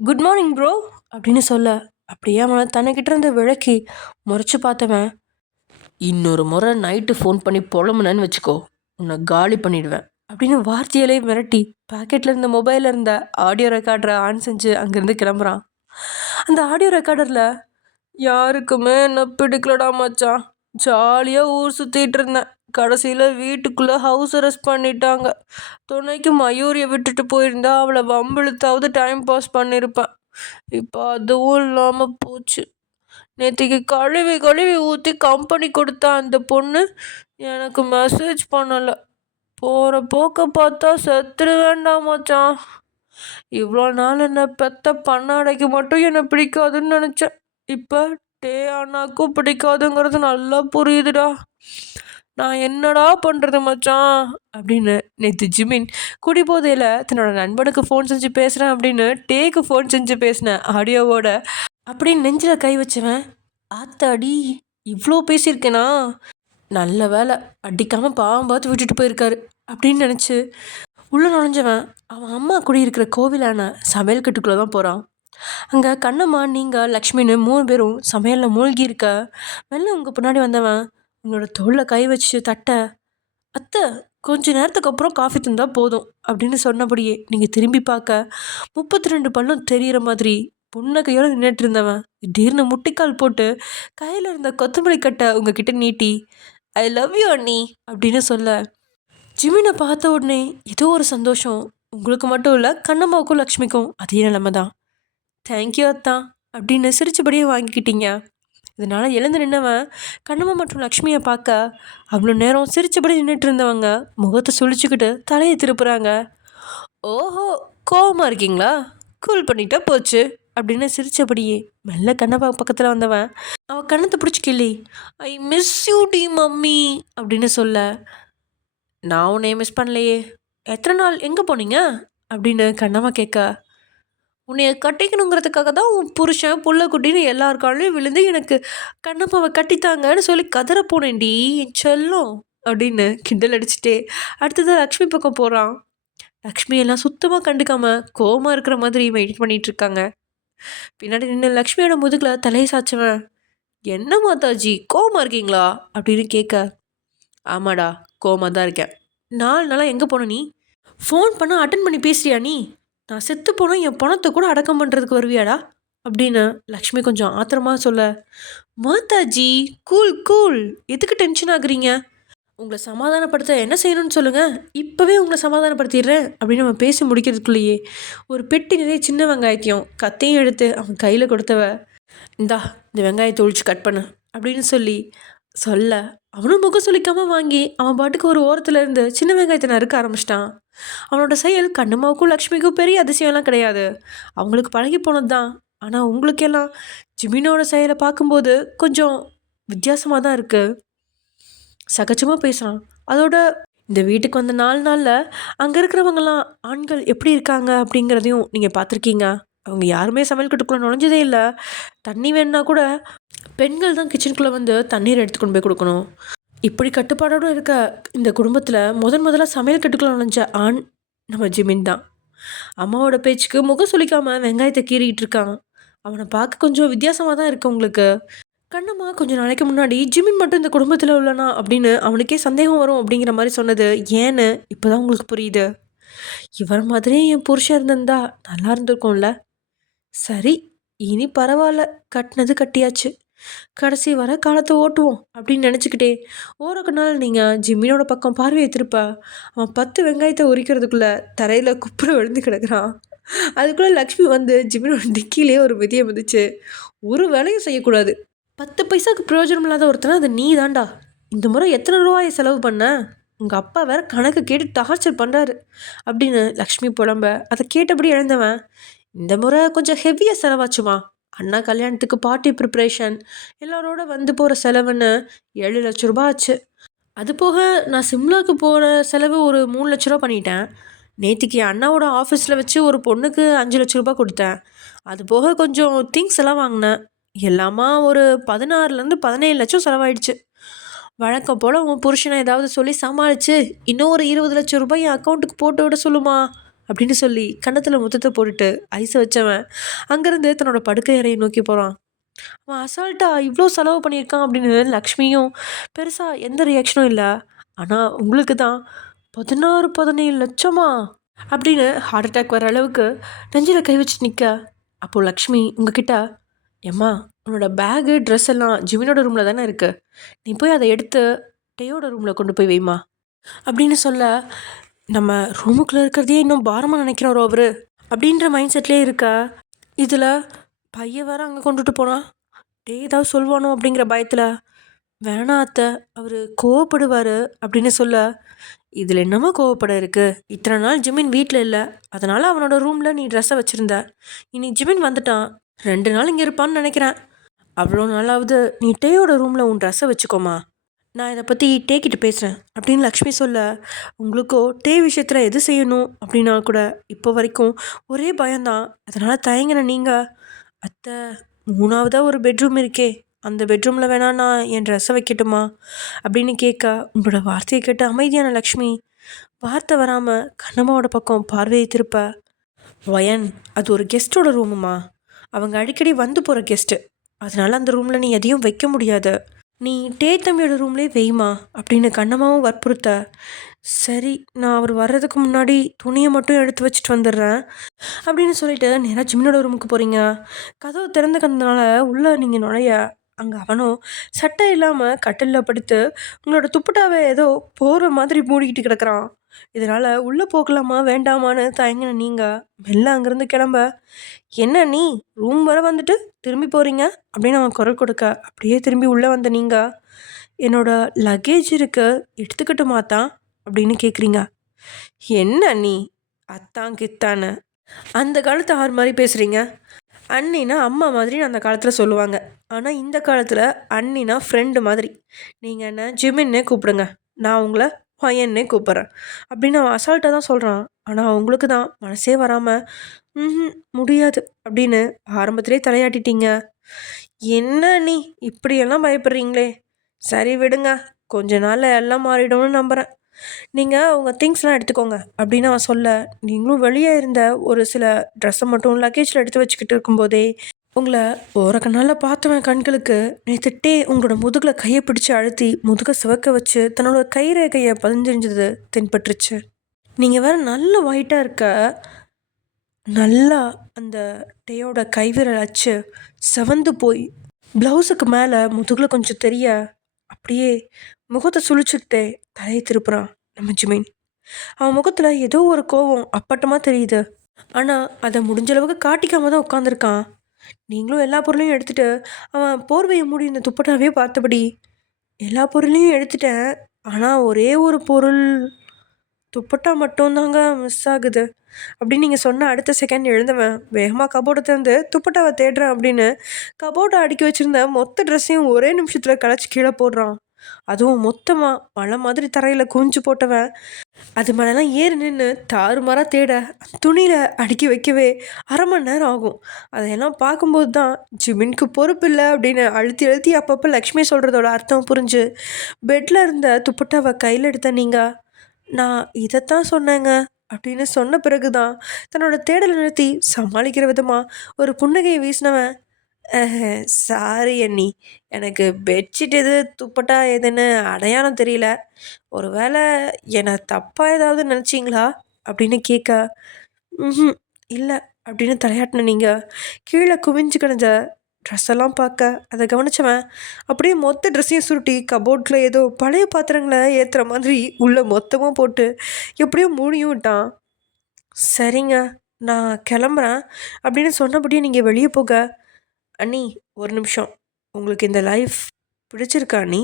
குட் மார்னிங் ப்ரோ அப்படின்னு சொல்ல அப்படியே அவனை தன்னைக்கிட்ட இருந்து விளக்கி முறைச்சி பார்த்தவன், இன்னொரு முறை நைட்டு ஃபோன் பண்ணி புலம்புனேன்னு வச்சுக்கோ, உன்னை காலி பண்ணிடுவேன் அப்படின்னு வார்த்தையிலே மிரட்டி பாக்கெட்டில் இருந்த மொபைலில் இருந்த ஆடியோ ரெக்கார்டரை ஆன் செஞ்சு அங்கேருந்து கிளம்புறான். அந்த ஆடியோ ரெக்கார்டரில் யாருக்குமே என்ன பிடிக்கலடா மச்சான், ஜாலியாக ஊர் சுற்றிட்டு இருந்தேன், கடைசியில் வீட்டுக்குள்ளே ஹவுஸ் அரெஸ்ட் பண்ணிட்டாங்க, துணைக்கு மயூரியை விட்டுட்டு போயிருந்தா அவளை வம்பிழுத்தாவது டைம் பாஸ் பண்ணியிருப்பேன், இப்போ அதுவும் இல்லாமல் போச்சு, நேற்றுக்கு கழுவி கழுவி ஊற்றி கம்பெனி கொடுத்த அந்த பொண்ணு எனக்கு மெசேஜ் பண்ணலை, போகிற போக்க பார்த்தா செத்துரு வேண்டாம் மச்சான், இவ்வளோ நாள் என்னை பெத்த பண்ணாடைக்கு மட்டும் என்னை பிடிக்காதுன்னு நினச்சேன், இப்போ டே அண்ணாக்கும் பிடிக்காதுங்கிறது நல்லா புரியுதுடா, நான் என்னடா பண்ணுறது மச்சான் அப்படின்னு நேற்று ஜிமின் குடிபோதையில் தன்னோட நண்பனுக்கு ஃபோன் செஞ்சு பேசுகிறேன் அப்படின்னு டேக்கு ஃபோன் செஞ்சு பேசினேன் ஆடியோவோட அப்படின்னு நெஞ்சில் கை வச்சவன், ஆத்தாடி இவ்வளோ பேசியிருக்கேனா, நல்ல வேலை அடிக்காமல் பாவம் பார்த்து விட்டுட்டு போயிருக்காரு அப்படின்னு நினச்சி உள்ளே நுழைஞ்சவன் அவன் அம்மா குடியிருக்கிற கோவிலான சமையல் கட்டுக்குள்ளே தான் போகிறான். அங்கே கண்ணம்மா நீங்கள் லக்ஷ்மின்னு 3 பேரும் சமையலில் மூழ்கி இருக்க மெல்ல உங்கள் பின்னாடி வந்தவன் உங்களோட தோளில் கை வச்சு தட்ட, அத்தை கொஞ்ச நேரத்துக்கு அப்புறம் காஃபி தந்தால் போதும் அப்படின்னு சொன்னபடியே நீங்கள் திரும்பி பார்க்க 32 பல்லும் தெரிகிற மாதிரி புன்னகையோடு நின்றுட்டு இருந்தவன் திடீர்னு முட்டிக்கால் போட்டு கையில் இருந்த கொத்தமல்லி கட்டை உங்ககிட்ட நீட்டி ஐ லவ் யூ அண்ணி அப்படின்னு சொல்ல, ஜிமினை பார்த்த உடனே ஏதோ ஒரு சந்தோஷம். உங்களுக்கு மட்டும் இல்லை, கண்ணம்மாவுக்கும் லக்ஷ்மிக்கும் அதே நிலைமை தான். தேங்க்யூ அத்தா அப்படின்னு சிரிச்சபடியே வாங்கிக்கிட்டீங்க. இதனால் எழுந்து நின்னவன் கண்ணம்மா மற்றும் லக்ஷ்மியை பார்க்க அவ்வளோ நேரம் சிரிச்சபடி நின்றுட்டு இருந்தவங்க முகத்தை சுழிச்சுக்கிட்டு தலையை திருப்புறாங்க. ஓஹோ, கோவமாக இருக்கீங்களா, கூல் பண்ணிட்டா போச்சு அப்படின்னு சிரிச்சபடியே மெல்ல கண்ணப்பா பக்கத்தில் வந்தவன் அவன் கண்ணத்தை பிடிச்சி கிள்ளி ஐ மிஸ் யூ டி மம்மி அப்படின்னு சொல்ல, நான் உன்னைய மிஸ் பண்ணலையே, எத்தனை நாள் எங்கே போனீங்க அப்படின்னு கண்ணம்மா கேட்க, உன்னைய கட்டிக்கணுங்கிறதுக்காக தான் உன் புருஷன் புள்ள குட்டின்னு எல்லாருக்காலையும் விழுந்து எனக்கு கண்ணம்மாவை கட்டித்தாங்கன்னு சொல்லி கதற போனேன்டி என் செல்லம் அப்படின்னு கிண்டல் அடிச்சுட்டே அடுத்தது லக்ஷ்மி பக்கம் போகிறான். லக்ஷ்மி எல்லாம் சுத்தமாக கண்டுக்காமல் கோவமாக இருக்கிற மாதிரி வெயிட் பண்ணிகிட்டு இருக்காங்க. பின்னாடி நின்று லக்ஷ்மியோட முதுகில் தலையை சாய்ச்சவன், என்ன மாதாஜி கோவமாக இருக்கீங்களா அப்படின்னு கேட்க, ஆமாடா கோவமாக தான் இருக்கேன், 4 நாளாக எங்கே போன நீ, ஃபோன் பண்ண அட்டன் பண்ணி பேசுறியா நீ, நான் செத்து போனால் என் பணத்தை கூட அடக்கம் பண்ணுறதுக்கு வருவியாடா அப்படின்னு லக்ஷ்மி கொஞ்சம் ஆத்திரமாக சொல்ல, மாதாஜி கூல் கூல், எதுக்கு டென்ஷன் ஆகுறீங்க, உங்களை சமாதானப்படுத்த என்ன செய்யணும்னு சொல்லுங்கள், இப்போவே உங்களை சமாதானப்படுத்திடுறேன் அப்படின்னு அவன் பேசி முடிக்கிறதுக்குள்ளேயே ஒரு பெட்டி நிறைய சின்ன வெங்காயத்தையும் கத்தையும் எடுத்து அவன் கையில் கொடுத்தவ, இந்தா இந்த வெங்காயத்தை ஒழிச்சு கட் பண்ணு அப்படின்னு சொல்ல அவனும் முகம் சொல்லிக்காமல் வாங்கி அவன் பாட்டுக்கு ஒரு ஓரத்தில் இருந்து சின்ன வெங்காயத்தை நறுக்க ஆரம்பிச்சிட்டான். அவனோட செயல் கண்ணம்மாவுக்கும் லக்ஷ்மிக்கும் பெரிய அதிசயம்லாம் கிடையாது, அவங்களுக்கு பழகி போனது தான். ஆனால் உங்களுக்கெல்லாம் ஜிமினோட செயலை பார்க்கும்போது கொஞ்சம் வித்தியாசமாக தான் இருக்குது. சகஜமாக பேசுகிறான். அதோட இந்த வீட்டுக்கு வந்த 4 நாளில் அங்கே இருக்கிறவங்கலாம் ஆண்கள் எப்படி இருக்காங்க அப்படிங்கிறதையும் நீங்கள் பார்த்துருக்கீங்க. அவங்க யாருமே சமையல் கட்டுக்குள்ளே நுழைஞ்சதே இல்லை. தண்ணி வேணுன்னா கூட பெண்கள் தான் கிச்சனுக்குள்ளே வந்து தண்ணீர் எடுத்துக்கொண்டு போய் கொடுக்கணும். இப்படி கட்டுப்பாடோடு இருக்க இந்த குடும்பத்தில் முதல்ல சமையல் கட்டுக்குள்ளே நுழைஞ்ச ஆண் நம்ம ஜிமின் தான். அம்மாவோட பேச்சுக்கு முகம் சுளிக்காமல் வெங்காயத்தை கீறிக்கிட்டு இருக்கான். அவனை பார்க்க கொஞ்சம் வித்தியாசமாக தான் இருக்கு உங்களுக்கு. கண்ணம்மா கொஞ்சம் நாளைக்கு முன்னாடி ஜிமின் மட்டும் இந்த குடும்பத்தில் உள்ளனா அப்படின்னு அவனுக்கே சந்தேகம் வரும் அப்படிங்கிற மாதிரி சொன்னது ஏன்னு இப்போ தான் உங்களுக்கு புரியுது. இவர் மாதிரியே என் புருஷன் இருந்திருந்தா நல்லா இருந்திருக்கும்ல. சரி, இனி பரவாயில்ல, கட்டினது கட்டியாச்சு, கடைசி வர காலத்தை ஓட்டுவோம் அப்படின்னு நினச்சிக்கிட்டே ஓரக்கு நாள் நீங்கள் ஜிம்மினோட பக்கம் பார்வையை திருப்ப அவன் 10 வெங்காயத்தை உரிக்கிறதுக்குள்ளே தரையில் குப்புற விழுந்து கிடக்குறான். அதுக்குள்ளே லக்ஷ்மி வந்து ஜிமினோட டிக்கிலே ஒரு மிதியை மிதிச்சு, ஒரு வேலையும் செய்யக்கூடாது, 10 பைசாவுக்கு பிரயோஜனம் இல்லாத ஒருத்தனை அது நீ தாண்டா, இந்த முறை எத்தனை ரூபாயை செலவு பண்ண, உங்கள் அப்பா வேற கணக்கு கேட்டு டார்ச்சர் பண்ணுறாரு அப்படின்னு லக்ஷ்மி புலம்ப, அதை கேட்டபடி எழுந்தவன், இந்த முறை கொஞ்சம் ஹெவியாக செலவாச்சுமா, அண்ணா கல்யாணத்துக்கு பார்ட்டி ப்ரிப்ரேஷன் எல்லாரோட வந்து போகிற செலவுன்னு 7 லட்ச ரூபா ஆச்சு. அது போக நான் சிம்லாவுக்கு போகிற செலவு ஒரு 3 லட்ச ரூபா பண்ணிட்டேன். நேற்றுக்கு என் அண்ணாவோட ஆஃபீஸில் வச்சு ஒரு பொண்ணுக்கு 5 லட்ச ரூபா கொடுத்தேன். அது போக கொஞ்சம் திங்ஸ் எல்லாம் வாங்கினேன். எல்லாமா ஒரு 16லேருந்து 17 லட்சம் செலவாயிடுச்சு. வழக்கம் போல் உன் புருஷனை ஏதாவது சொல்லி சமாளித்து இன்னும் ஒரு 20 லட்சம் ரூபாய் என் அக்கௌண்ட்டுக்கு போட்டு விட சொல்லுமா அப்படின்னு சொல்லி கன்னத்தில் முத்தத்தை போட்டுட்டு ஐஸை வச்சவன் அங்கேருந்து தன்னோட படுக்கை அறையை நோக்கி போகிறான். அவன் அசால்ட்டாக இவ்வளோ செலவு பண்ணியிருக்கான் அப்படின்னு லக்ஷ்மியும் பெருசாக எந்த ரியாக்ஷனும் இல்லை. ஆனால் உங்களுக்கு தான் 16-17 லட்சமா அப்படின்னு ஹார்ட் அட்டாக் வர அளவுக்கு நெஞ்சில் கை வச்சு நிற்க, அப்போது லக்ஷ்மி உங்ககிட்ட, ஏம்மா உன்னோட பேகு ட்ரெஸ் எல்லாம் ஜிமினோட ரூமில் தானே இருக்குது, நீ போய் அதை எடுத்து டேயோட ரூமில் கொண்டு போய் வைமா அப்படின்னு சொல்ல, நம்ம ரூமுக்குள்ளே இருக்கிறதே இன்னும் பாரமாக நினைக்கிறோம் அவர் அப்படின்ற மைண்ட் செட்லேயே இருக்க, இதில் பையன் வேறு அங்கே கொண்டுட்டு போனான், டே ஏதாவது சொல்வானோ அப்படிங்கிற பயத்தில், வேணா அத்தை அவர் கோவப்படுவார் அப்படின்னு சொல்ல, இதில் என்னமோ கோவப்பட இருக்குது, இத்தனை நாள் ஜிமின் வீட்டில் இல்லை, அதனால் அவனோட ரூமில் நீ ட்ரெஸ்ஸை வச்சுருந்த, இன்னைக்கு ஜிமின் வந்துட்டான், 2 நாள் இங்கே இருப்பான்னு நினைக்கிறேன், அவ்வளோ நாளாவது நீ டேயோட ரூமில் உன் ட்ரெஸ்ஸை வச்சுக்கோமா, நான் இதை பற்றி டேக்கிட்டு பேசுகிறேன் அப்படின்னு லக்ஷ்மி சொல்ல, உங்களுக்கோ டே விஷயத்தில் எது செய்யணும் அப்படின்னா கூட இப்போ வரைக்கும் ஒரே பயம்தான், அதனால் தயங்கின நீங்கள், அத்தை 3ஆவதாக ஒரு பெட்ரூம் இருக்கே, அந்த பெட்ரூமில் வேணா நான் என் ட்ரெஸ்ஸை வைக்கட்டுமா அப்படின்னு கேட்க, உங்களோட வார்த்தையை கேட்டு அமைதியான லக்ஷ்மி வார்த்தை வராமல் கண்ணம்மாவோட பக்கம் பார்வையை திருப்ப, வயன் அது ஒரு கெஸ்ட்டோட ரூமுமா, அவங்க அடிக்கடி வந்து போகிற கெஸ்ட்டு, அதனால் அந்த ரூமில் நீ எதையும் வைக்க முடியாது, நீ டே தம்பியோட ரூம்லேயே வெய்மா அப்படின்னு கண்ணம்மாவும் வற்புறுத்த, சரி நான் அவர் வர்றதுக்கு முன்னாடி துணியை மட்டும் எடுத்து வச்சுட்டு வந்துடுறேன் அப்படின்னு சொல்லிட்டு நேராக ஜிமினோட ரூமுக்கு போகிறீங்க. கதவு திறந்துக்கிறதுனால உள்ளே நீங்கள் நுழைய, அங்கே அவனும் சட்டை இல்லாமல் கட்டிலில் படுத்து உங்களோட துப்புட்டாவை ஏதோ போகிற மாதிரி மூடிக்கிட்டு கிடக்குறான். இதனால் உள்ளே போகலாமா வேண்டாமான்னு தயங்கின நீங்கள் மெல்ல அங்கேருந்து கிளம்ப, என்ன நீ ரூம் வர வந்துட்டு திரும்பி போகிறீங்க அப்படின்னு அவன் குரல் கொடுக்க, அப்படியே திரும்பி உள்ளே வந்த நீங்கள், என்னோட லக்கேஜ் இருக்கு எடுத்துக்கிட்டுமாத்தான் அப்படின்னு கேட்குறீங்க. என்ன நீ அத்தான் கித்தான்னு அந்த காலத்து ஆறு மாதிரி பேசுகிறீங்க, அண்ணினா அம்மா மாதிரி அந்த காலத்தில் சொல்லுவாங்க, ஆனால் இந்த காலத்தில் அண்ணினா ஃப்ரெண்டு மாதிரி, நீங்கள் என்ன ஜிமின்னே கூப்பிடுங்க, நான் உங்களை பையன்னே கூப்பிட்றேன் அப்படின்னு அவன் அசால்ட்டாக தான் சொல்கிறான். ஆனால் அவங்களுக்கு தான் மனசே வராமல் முடியாது அப்படின்னு ஆரம்பத்திலே தலையாட்டிட்டீங்க. என்ன நீ இப்படியெல்லாம் பயப்படுறீங்களே, சரி விடுங்க, கொஞ்ச நாளில் எல்லாம் மாறிடும்னு நம்புகிறேன், நீங்கள் உங்கள் திங்ஸ்லாம் எடுத்துக்கோங்க அப்படின்னு அவன் சொல்ல, நீங்களும் வெளியே இருந்த ஒரு சில ட்ரெஸ்ஸை மட்டும் லக்கேஜில் எடுத்து வச்சுக்கிட்டு இருக்கும்போதே உங்களை ஓரக்கண்ணால் பார்த்தவன் கண்களுக்கு நேற்றுட்டே உங்களோட முதுகில் கையை பிடிச்சி அழுத்தி முதுகை சிவக்க வச்சு தன்னோட கை ரேகையை பதிஞ்சிருந்தது தென்பட்டுருச்சு. நீங்கள் வேறு நல்ல ஒயிட்டாக இருக்க, நல்லா அந்த டேயோட கைவிரல் அச்சு செவந்து போய் ப்ளவுஸுக்கு மேலே முதுகில் கொஞ்சம் தெரிய, அப்படியே முகத்தை சுழிச்சுக்கிட்டே தலையை திருப்புறான் நம்ம ஜிமின். அவன் முகத்தில் ஏதோ ஒரு கோவம் அப்பட்டமாக தெரியுது, ஆனால் அதை முடிஞ்ச அளவுக்கு காட்டிக்காம தான் உட்காந்துருக்கான். நீங்களும் எல்லா பொருளையும் எடுத்துகிட்டு அவன் போர்வையை மூடி இந்த துப்பட்டாவே பார்த்தபடி, எல்லா பொருளையும் எடுத்துட்டேன், ஆனால் ஒரே ஒரு பொருள் துப்பட்டா மட்டும்தாங்க மிஸ் ஆகுது அப்படின்னு நீங்கள் சொன்ன அடுத்த செகண்ட் எழுந்தவன் வேகமாக கபோர்டை திறந்து துப்பட்டாவை தேடுறேன் அப்படின்னு கபோர்டை அடுக்கி வச்சுருந்த மொத்த ட்ரெஸ்ஸையும் ஒரே நிமிஷத்தில் களைச்சி கீழே போடுறான். அதுவும் மொத்தமாக மழை மாதிரி தரையில் குஞ்சு போட்டவன் அது மேலெல்லாம் ஏறி நின்று தாறுமாறாக தேட துணியில் அடுக்கி வைக்கவே 1/2 மணி நேரம் ஆகும். அதையெல்லாம் பார்க்கும்போது தான் ஜிமின்க்கு பொறுப்பு இல்லை அப்படின்னு அழுத்தி அழுத்தி அப்பப்போ லக்ஷ்மி சொல்கிறதோட அர்த்தம் புரிஞ்சு பெட்டில் இருந்த துப்பட்டாவை கையில் எடுத்த நீங்கள், நான் இதைத்தான் சொன்னேங்க அப்படின்னு சொன்ன பிறகு தான் தன்னோட தேடலை நிறுத்தி சமாளிக்கிற விதமாக ஒரு புன்னகையை வீசினவன், சாரி அண்ணி, எனக்கு பெட்ஷீட் எது துப்பட்டா எதுன்னு அடையாளம் தெரியல, ஒரு வேளை என்னை தப்பாக ஏதாவது நினச்சிங்களா அப்படின்னு கேட்க, ம் இல்லை அப்படின்னு தலையாட்டின நீங்கள் கீழே குவிஞ்சு கிடந்த ட்ரெஸ்ஸெல்லாம் பார்க்க அதை கவனித்தவன் அப்படியே மொத்த ட்ரெஸ்ஸையும் சுருட்டி கபோர்டில் ஏதோ பழைய பாத்திரங்களை ஏற்றுற மாதிரி உள்ளே மொத்தமாக போட்டு எப்படியோ மூடியும் விட்டான். சரிங்க நான் கிளம்புறேன் அப்படின்னு சொன்னபடியே நீங்கள் வெளியே போக, அண்ணி ஒரு நிமிஷம், உங்களுக்கு இந்த லைஃப் பிடிச்சிருக்கா அண்ணி?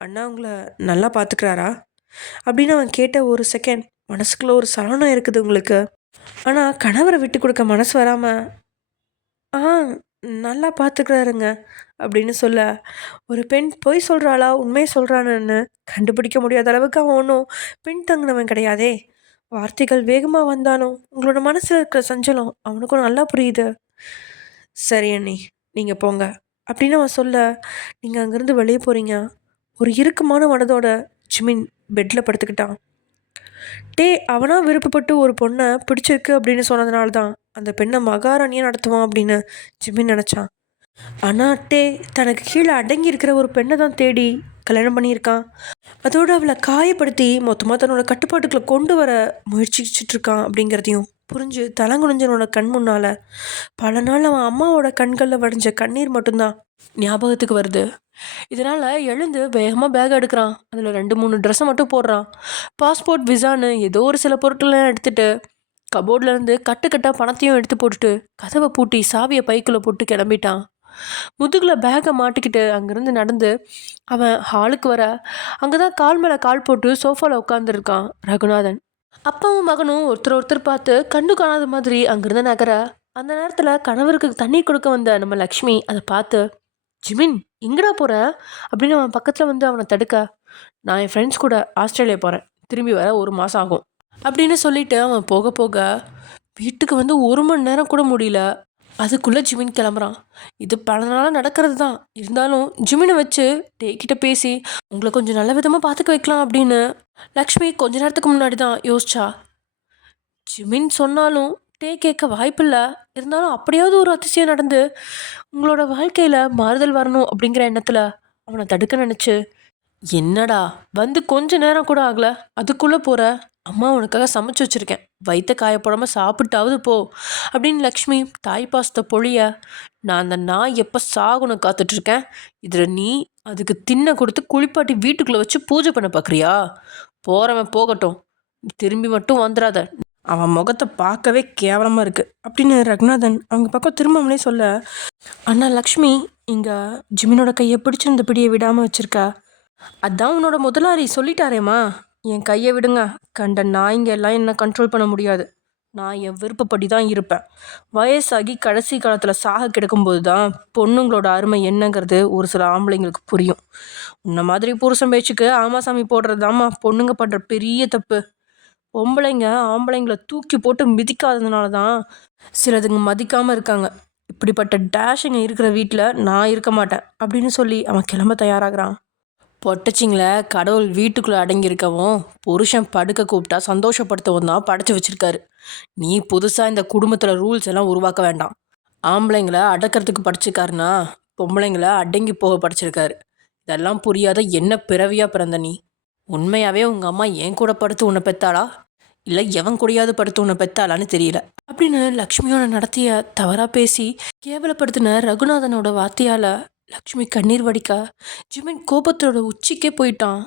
அண்ணா உங்களை நல்லா பார்த்துக்கிறாரா அப்படின்னு அவன் கேட்ட ஒரு செகண்ட் மனசுக்குள்ள ஒரு சலனம் இருக்குது உங்களுக்கு. ஆனால் கணவரை விட்டு கொடுக்க மனசு வராமல், ஆ நல்லா பார்த்துக்கிறாருங்க அப்படின்னு சொல்ல, ஒரு பெண் பொய் சொல்கிறாளா உண்மையை சொல்கிறான்னு கண்டுபிடிக்க முடியாத அளவுக்கு அவன் ஒன்றும் பின் தங்கினவன் கிடையாதே. வார்த்தைகள் வேகமாக வந்தாலும் உங்களோட மனசில் இருக்கிற சஞ்சலம் அவனுக்கும் நல்லா புரியுது. சரி அண்ணி, நீங்கள் போங்க அப்படின்னு அவன் சொல்ல, நீங்கள் அங்கேருந்து வெளியே போகிறீங்க. ஒரு இறுக்கமான மனதோட ஜிமின் பெட்டில் படுத்துக்கிட்டான். டே அவனா விருப்பப்பட்டு ஒரு பொண்ணை பிடிச்சிருக்கு அப்படின்னு சொன்னதுனால தான் அந்த பெண்ணை மகாராணியாக நடத்துவான் அப்படின்னு ஜிமின் நினச்சான். ஆனால் டே தனக்கு கீழே அடங்கி இருக்கிற ஒரு பெண்ணை தான் தேடி கல்யாணம் பண்ணியிருக்கான். அதோடு அவளை காயப்படுத்தி மொத்தமாக தன்னோட கட்டுப்பாட்டுக்குள்ளே கொண்டு வர முயற்சிச்சிட்ருக்கான் அப்படிங்கிறதையும் புரிஞ்சு தலங்குனிஞ்சனோட கண் முன்னால் பல நாள் அவன் அம்மாவோட கண்களில் வடிஞ்ச கண்ணீர் மட்டும்தான் ஞாபகத்துக்கு வருது. இதனால் எழுந்து வேகமாக பேக் எடுக்கிறான். அதில் 2-3 ட்ரெஸ்ஸை மட்டும் போடுறான். பாஸ்போர்ட் விசான்னு ஏதோ ஒரு சில பொருட்கள்லாம் எடுத்துகிட்டு கபோர்ட்லேருந்து கட்டுக்கட்டாக பணத்தையும் எடுத்து போட்டுட்டு கதவை பூட்டி சாவியை பைக்குள்ளே போட்டு கிளம்பிட்டான். முதுகில் பேக்கை மாட்டிக்கிட்டு அங்கேருந்து நடந்து அவன் ஹாலுக்கு வர, அங்கே தான் கால் மேலே கால் போட்டு சோஃபாவில் உட்காந்துருக்கான் ரகுநாதன். அப்பாவும் மகனும் ஒருத்தர் பார்த்து கண்டு காணாத மாதிரி அங்கேருந்து நகர, அந்த நேரத்தில் கணவருக்கு தண்ணி கொடுக்க வந்த நம்ம லக்ஷ்மி அதை பார்த்து, ஜிமின் எங்கடா போகிற அப்படின்னு அவன் பக்கத்தில் வந்து அவனை தடுக்க, நான் என் ஃப்ரெண்ட்ஸ் கூட ஆஸ்திரேலியா போகிறேன், திரும்பி வர 1 மாதம் ஆகும் அப்படின்னு சொல்லிட்டு அவன் போக போக வீட்டுக்கு வந்து 1 மணி நேரம் கூட முடியல. அதுக்குள்ளே ஜிமின் கிளம்புறான். இது பல நாளாக நடக்கிறது தான். இருந்தாலும் ஜிமினை வச்சு டேக்கிட்ட பேசி உங்களை கொஞ்சம் நல்ல விதமாக பார்த்துக்க வைக்கலாம் அப்படின்னு லக்ஷ்மி கொஞ்ச நேரத்துக்கு முன்னாடி தான் யோசிச்சா. ஜிமின் சொன்னாலும் டே கேட்க வாய்ப்பில்லை. இருந்தாலும் அப்படியாவது ஒரு அதிசயம் நடந்து உங்களோட வாழ்க்கையில் மாறுதல் வரணும் அப்படிங்கிற எண்ணத்தில் அவனை தடுக்க நினச்சி, என்னடா வந்து கொஞ்ச நேரம் கூட ஆகலை அதுக்குள்ளே போகிற, அம்மா உனக்காக சமைச்சு வச்சுருக்கேன், வயிற்ற காயப்படாமல் சாப்பிட்டாவது போ அப்படின்னு லக்ஷ்மி தாய் பாசத்தை பொழிய, நான் அந்த நாய் எப்போ சாகுன்னு காத்துட்ருக்கேன், இதில் நீ அதுக்கு தின்ன கொடுத்து குளிப்பாட்டி வீட்டுக்குள்ளே வச்சு பூஜை பண்ண பார்க்குறியா? போகிறவன் போகட்டும், திரும்பி மட்டும் வந்துடாத, அவன் முகத்தை பார்க்கவே கேவலமாக இருக்குது அப்படின்னு ரகுநாதன் அவங்க பக்கம் திரும்பவுனே சொல்ல, அண்ணா லக்ஷ்மி இங்கே ஜிமினோட கையை பிடிச்சிருந்த பிடியை விடாமல் வச்சுருக்கா. அதான் உன்னோட முதலாளி சொல்லிட்டாரேம்மா, என் கையை விடுங்க, கண்ட நாய்ங்க எல்லாம் என்ன கண்ட்ரோல் பண்ண முடியாது, நான் என் விருப்பப்படி தான் இருப்பேன். வயசாகி கடைசி காலத்தில் சாக கிடக்கும்போது தான் பொண்ணுங்களோட அருமை என்னங்கிறது ஒரு சில ஆம்பளைங்களுக்கு புரியும். உன்ன மாதிரி புருஷன் பேச்சுக்கு ஆமாசாமி போடுறது தாம்மா பொண்ணுங்க பண்ணுற பெரிய தப்பு. பொம்பளைங்க ஆம்பளைங்களை தூக்கி போட்டு மிதிக்காததுனால தான் சிலதுங்க மதிக்காமல் இருக்காங்க. இப்படிப்பட்ட டேஷுங்க இருக்கிற வீட்டில் நான் இருக்க மாட்டேன் அப்படின்னு சொல்லி அவன் கிளம்ப தயாராகிறான். பொட்டச்சிங்கள கடவுள் வீட்டுக்குள்ளே அடங்கியிருக்கவும் புருஷன் படுக்க கூப்பிட்டா சந்தோஷப்படுத்தவும் தான் படைச்சி வச்சுருக்காரு. நீ புதுசாக இந்த குடும்பத்தில் ரூல்ஸ் எல்லாம் உருவாக்க வேண்டாம். ஆம்பளைங்களை அடக்கிறதுக்கு படிச்சிருக்காருன்னா பொம்பளைங்களை அடங்கி போக படிச்சிருக்காரு. இதெல்லாம் புரியாத என்ன பிறவியாக பிறந்த நீ? உண்மையாகவே உங்கள் அம்மா என் கூட படுத்து உன்னை பெத்தாளா இல்லை எவன் கூடயாவது படுத்து உன்னை பெத்தாளான்னு தெரியல அப்படின்னு லக்ஷ்மியோட நடத்திய தவறாக பேசி கேவலப்படுத்தின ரகுநாதனோட வார்த்தையால் லக்ஷ்மி கண்ணீர் வடிக்க ஜிமின் கோபத்தோட உச்சிக்கே போயிட்டான்.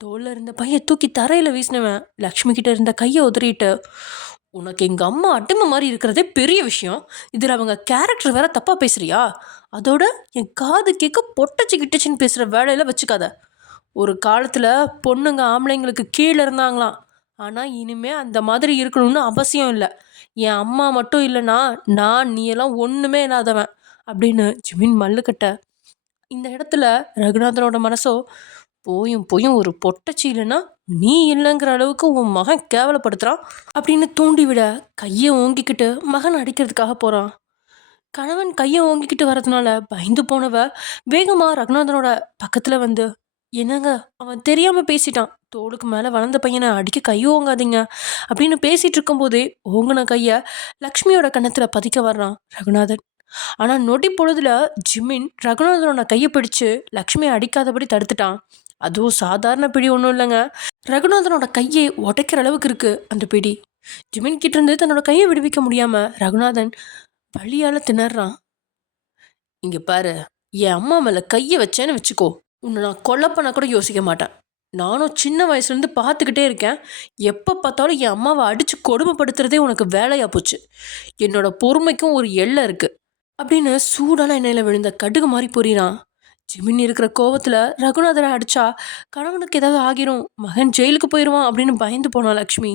தோளில் இருந்த பையன் தூக்கி தரையில் வீசினவன் லக்ஷ்மி கிட்ட இருந்த கையை உதறிட்டு, உனக்கு எங்கள் அம்மா அடிமை மாதிரி இருக்கிறதே பெரிய விஷயம், இதில் அவங்க கேரக்டர் வேற தப்பாக பேசுறியா? அதோட என் காது கேட்க பொட்டச்சு கிட்டச்சின்னு பேசுகிற வேலையில் வச்சுக்காத. ஒரு காலத்தில் பொண்ணுங்க ஆம்பளைங்களுக்கு கீழே இருந்தாங்களாம், ஆனால் இனிமேல் அந்த மாதிரி இருக்கணும்னு அவசியம் இல்லை. என் அம்மா மட்டும் இல்லைனா நீ எல்லாம் ஒன்றுமே இல்லாதவன் அப்படின்னு ஜிமின் மல்லுக்கட்ட. இந்த இடத்துல ரகுநாதனோட மனசோ போயும் ஒரு பொட்டச்சி இல்லைன்னா நீ இல்லைங்கிற அளவுக்கு உன் மகன் கேவலப்படுத்துகிறான் அப்படின்னு தூண்டிவிட கையை ஓங்கிக்கிட்டு மகன் அடிக்கிறதுக்காக போகிறான். கணவன் கையை ஓங்கிக்கிட்டு வரதுனால பயந்து போனவ வேகமாக ரகுநாதனோட பக்கத்தில் வந்து, என்னங்க அவன் தெரியாமல் பேசிட்டான், தோளுக்கு மேலே வளர்ந்த பையனை அடிக்க கையை ஓங்காதீங்க அப்படின்னு பேசிகிட்டு இருக்கும்போதே ஓங்கின கையை லக்ஷ்மியோட கன்னத்தில் பதிக்க வர்றான் ரகுநாதன். ஆனால் நொடி பொழுதுல ஜிமின் ரகுநாதனோட கையை பிடிச்சு லக்ஷ்மியை அடிக்காதபடி தடுத்துட்டான். அதுவும் சாதாரண பிடி ஒன்றும் இல்லைங்க, ரகுநாதனோட கையை உடைக்கிற அளவுக்கு இருக்குது அந்த பிடி. ஜிமின் கிட்டேருந்து தன்னோட கையை விடுவிக்க முடியாமல் ரகுநாதன் வலியால் திணறான். இங்கே பாரு, என் அம்மா மேலே கையை வச்சேன்னு வச்சுக்கோ, உன்னை நான் கொலை பண்ண கூட யோசிக்க மாட்டேன். நானும் சின்ன வயசுலேருந்து பார்த்துக்கிட்டே இருக்கேன். எப்போ பார்த்தாலும் என் அம்மாவை அடித்து கொடுமைப்படுத்துறதே உனக்கு வேலையாக போச்சு. என்னோட பொறுமைக்கும் ஒரு எல்லை இருக்குது அப்படின்னு சூடான எண்ணெயில் விழுந்த கடுகு மாதிரி புரியிறான். ஜிமின் இருக்கிற கோவத்தில் ரகுநாதரை அடித்தா கணவனுக்கு ஏதாவது ஆகிரும், மகன் ஜெயிலுக்கு போயிடுவான் அப்படின்னு பயந்து போனான் லக்ஷ்மி.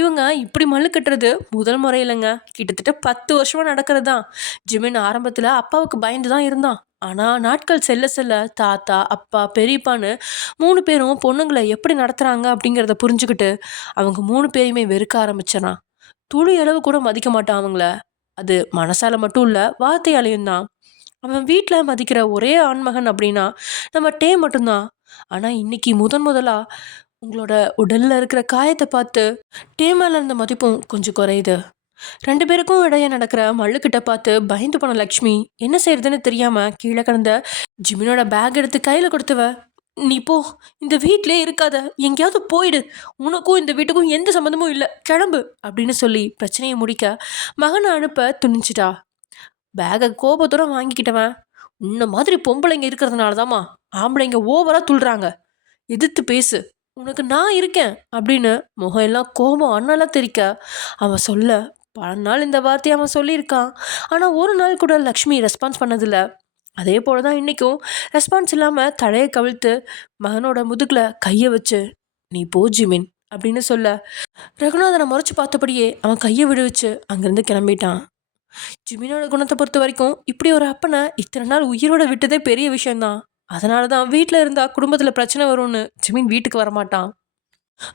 இவங்க இப்படி மல்லு கட்டுறது முதல் முறை இல்லைங்க, கிட்டத்தட்ட 10 வருஷமாக நடக்கிறது தான். ஜிமின் ஆரம்பத்தில் அப்பாவுக்கு பயந்து தான் இருந்தான். ஆனால் நாட்கள் செல்ல செல்ல தாத்தா, அப்பா, பெரியப்பான்னு 3 பேரும் பொண்ணுங்களை எப்படி நடத்துகிறாங்க அப்படிங்கிறத புரிஞ்சுக்கிட்டு அவங்க 3 பேரையுமே வெறுக்க ஆரம்பிச்சிடறான். துளி அளவு கூட மதிக்க மாட்டான் அவங்கள. அது மனசால மட்டும் இல்லை, வார்த்தையாலையும் தான். அவன் வீட்டில் மதிக்கிற ஒரே ஆண்மகன் அப்படின்னா நம்ம டே மட்டும்தான். ஆனால் இன்னைக்கு முதலா உங்களோட உடலில் இருக்கிற காயத்தை பார்த்து டே மேலே இருந்த மதிப்பும் கொஞ்சம் குறையுது. 2 பேருக்கும் இடையே நடக்கிற மல்லுக்கிட்ட பார்த்து பயந்து போன லக்ஷ்மி என்ன செய்யறதுன்னு தெரியாமல் கீழே கிடந்த ஜிமினோட பேக் எடுத்து கையில் கொடுத்தவ, நீ போ, இந்த வீட்டிலே இருக்காத, எங்கேயாவது போயிடு, உனக்கும் இந்த வீட்டுக்கும் எந்த சம்மந்தமும் இல்லை, கிளம்பு அப்படின்னு சொல்லி பிரச்சனையை முடிக்க மகனை அனுப்ப துணிச்சிட்டா. பேகை கோபத்தோட வாங்கிக்கிட்டவன், உன்ன மாதிரி பொம்பளைங்க இருக்கிறதுனால தாம்மா ஆம்பளைங்க ஓவராக துள்ளுறாங்க, எதிர்த்து பேசு, உனக்கு நான் இருக்கேன் அப்படின்னு முகம் எல்லாம் கோபம் அண்ணாலாம் தெரிக்க அவன் சொல்ல பல நாள் இந்த வார்த்தையை அவன் சொல்லியிருக்கான். ஆனால் ஒரு நாள் கூட லக்ஷ்மி ரெஸ்பான்ஸ் பண்ணதில்ல. அதே போல தான் இன்றைக்கும் ரெஸ்பான்ஸ் இல்லாமல் தலையை கவிழ்த்து மகனோட முதுகில் கையை வச்சு நீ போ ஜிமின் அப்படின்னு சொல்ல ரகுநாதனை முறைச்சி பார்த்தபடியே அவன் கையை விடுவிச்சு அங்கேருந்து கிளம்பிட்டான். ஜிமினோட குணத்தை பொறுத்த வரைக்கும் இப்படி ஒரு அப்பனை இத்தனை நாள் உயிரோட விட்டதே பெரிய விஷயம்தான். அதனால தான் வீட்டில் இருந்தால் குடும்பத்தில் பிரச்சனை வரும்னு ஜிமின் வீட்டுக்கு வரமாட்டான்.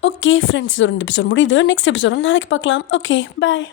ஓகே ஃப்ரெண்ட்ஸ், இது ஒரு எபிசோட் முடியுது. நெக்ஸ்ட் எபிசோட நாளைக்கு பார்க்கலாம். Okay bye.